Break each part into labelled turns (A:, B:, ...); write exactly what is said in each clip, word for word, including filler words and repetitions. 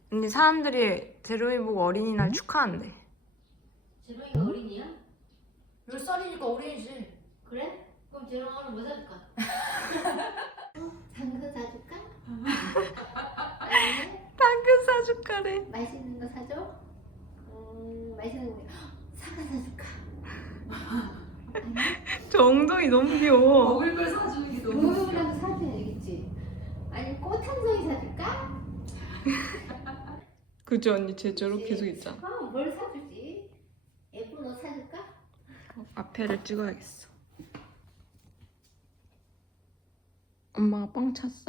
A: 언니 사람들이 제로이 보고 어린이날 축하한대.
B: 제로이가 어린이야?
C: 열 살이니까 어린이지.
B: 그래? 그럼 제로이 오늘 뭐 사줄까? 어? 당근 사줄까? 아니면
A: 당근 사줄까래.
B: 맛있는 거 사줘? 음, 맛있는 거 사과 사줄까? 아니?
A: 저 엉덩이 너무 귀여워.
C: 먹을 걸 사주는 게 너무 귀여워.
B: 우유라도 사줘야겠지. 아니 꽃 한 송이 사줄까?
A: 그죠 언니 제대로
B: 그치?
A: 계속 있잖아.
B: 어, 뭘 사주지? 예쁜 옷 사줄까?
A: 앞에를 찍어야겠어. 엄마가 뻥 찼어?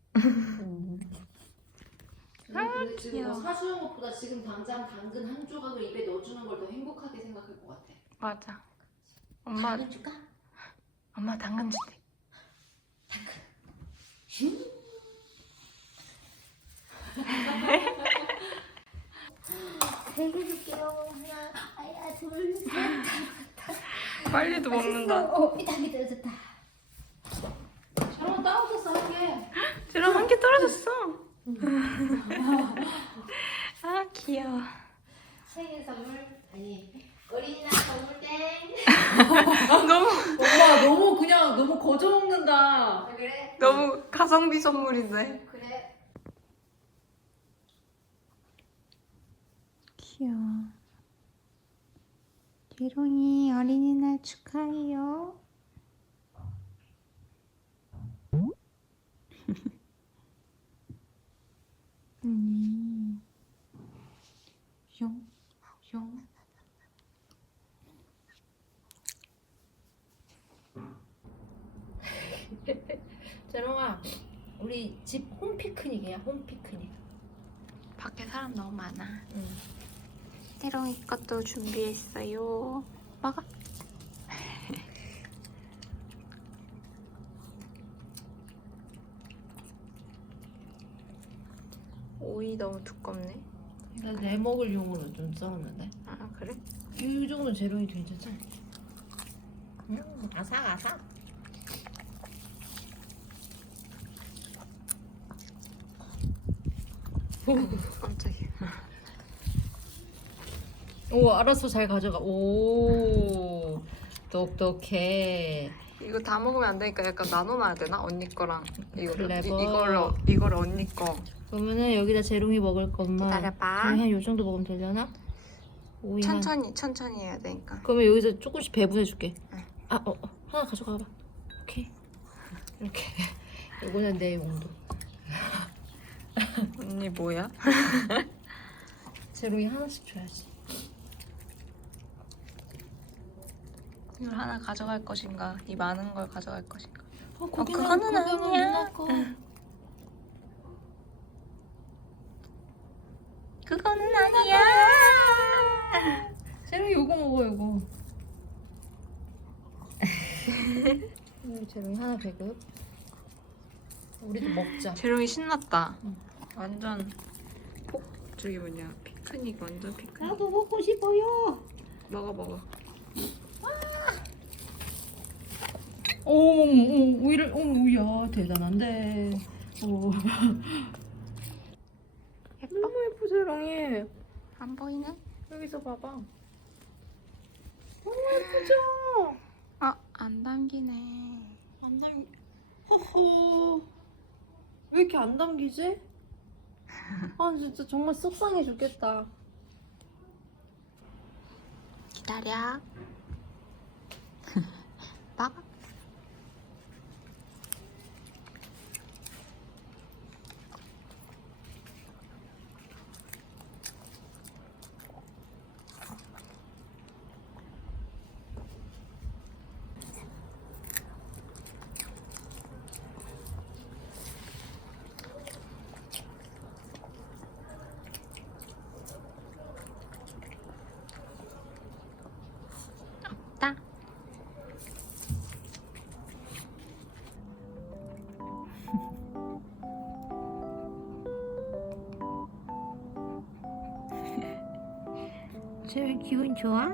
C: 아, 근데 지금
A: 귀여워.
C: 너 사주는 것보다 지금 당장 당근 한 조각을 입에 넣어주는 걸 더 행복하게 생각할 것 같아.
A: 맞아. 엄마
B: 당근 줄까?
A: 엄마 당근 주대.
B: 세 개 줄게요. 하나, 아야, 둘, 셋.
A: 빨리도 먹는다.
B: 어, 이 단계 떨어졌다.
C: 저런 따뜻해서 할게.
A: 제로 한 개 떨어졌어. 아 귀여워.
B: 생일 선물 아니 어린이날 선물 땡.
A: 너무
C: 엄마 너무 그냥 너무 거저 먹는다.
B: 아, 그래?
A: 너무 가성비 선물인데.
B: 그래.
A: 귀여워. 제롱이 어린이날 축하해요. 언니. 용, 용.
C: 제롱아, 우리 집 홈피크닉이야. 홈피크닉.
A: 밖에 사람 너무 많아.
C: 응.
A: 제롱이 것도 준비했어요. 먹어. 오이 너무 두껍네.
C: 내 먹을 용으로 좀 써오는데.
A: 아 그래?
C: 이 정도 제롱이 괜찮지? 음, 아삭아삭.
A: 깜짝이야.
C: 오, 알았어. 잘 가져가. 오, 똑똑해.
A: 이거 다 먹으면 안 되니까 약간 나눠놔야 되나? 언니 거랑 이거를. 이,
C: 클레버.
A: 이거를 이거를 언니 거.
C: 그러면은 여기다 제롱이 먹을 것만
A: 기다려봐.
C: 제롱이 한 요 정도 먹으면 되려나? 오이 한.
A: 천천히 천천히 해야 되니까.
C: 그러면 여기서 조금씩 배분해 줄게.
A: 응.
C: 아, 어, 어, 하나 가져가 봐. 오케이. 이렇게. 이거는 내 용도.
A: 언니 뭐야?
C: 제롱이 하나씩 줘야지.
A: 이걸 하나 가져갈 것인가? 이 많은 걸 가져갈 것인가?
C: 어,
A: 그거는 아니야.
C: 누나 거.
A: 응. 그거는 아니야.
C: 제롱이 요거 먹어, 요거. 음, 제롱이 하나 배급. 우리도 먹자.
A: 재롱이 신났다.
C: 응.
A: 완전 폭 저기 뭐냐 피크닉 완전 피크닉.
B: 나도 먹고 싶어요.
A: 먹어 먹어.
C: 오, 오, 오이를, 오, 오야 대단한데. 오.
A: 예뻐?
C: 너무 예뻐, 제롱이.
A: 안 보이네?
C: 여기서 봐봐. 너무 예쁘죠?
A: 아안 담기네.
C: 안 담기. 허허. 왜 이렇게 안 담기지? 아, 진짜 정말 속상해 죽겠다.
A: 기다려. 먹어. 없다.
B: 제일 기분 좋아?